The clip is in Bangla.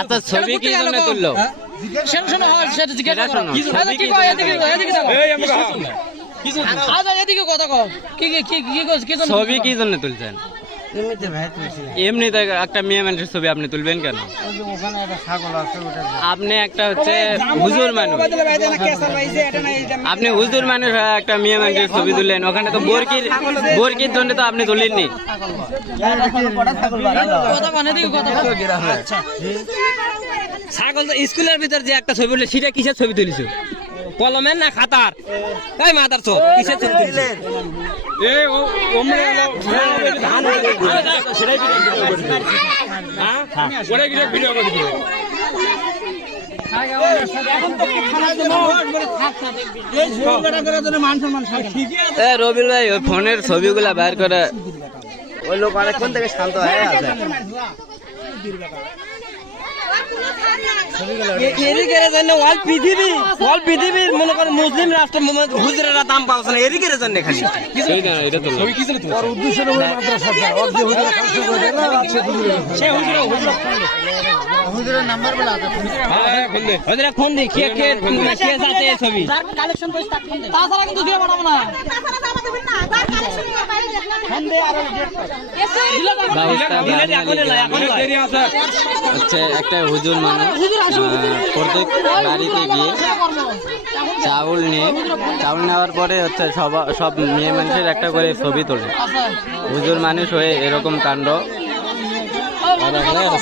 আচ্ছা ছবি কি জন্য তুললো? ছবি কি জন্য তুলছেন? এমনিতে একটা মেয়ে মানুষের ছবি আপনি তুলবেন কেন? আপনি একটা হচ্ছে হুজুর মানুষ, আপনি হুজুর মানুষ একটা মেয়ে মানুষের ছবি তুললেন, ওখানে তো বোরকির জন্য তো আপনি তুলেননি। ছাগল তো স্কুলের ভিতর যে একটা ছবি তুললে সেটা কিসের ছবি তুলিস? কলমের না খাতার? তাই মাতার ছবি কিসের ছবি তুলিস? রবিল ভাই ওই ফোনের ছবিগুলা বাইর করে ওই লোক অনেকক্ষণ থেকে শান্ত হয়ে আছে। পৃথিবীর মনে করেন মুসলিম রাষ্ট্র হুজুরেরা দাম পাচ্ছে না এদিকের জন্য ফোন দিই ছবি হচ্ছে একটা হুজুর মানুষ প্রত্যেক বাড়িতে গিয়ে চাউল নেওয়ার পরে হচ্ছে সব মেয়ে মানুষের একটা করে ছবি তোলে। হুজুর মানুষ হয়ে এরকম কাণ্ড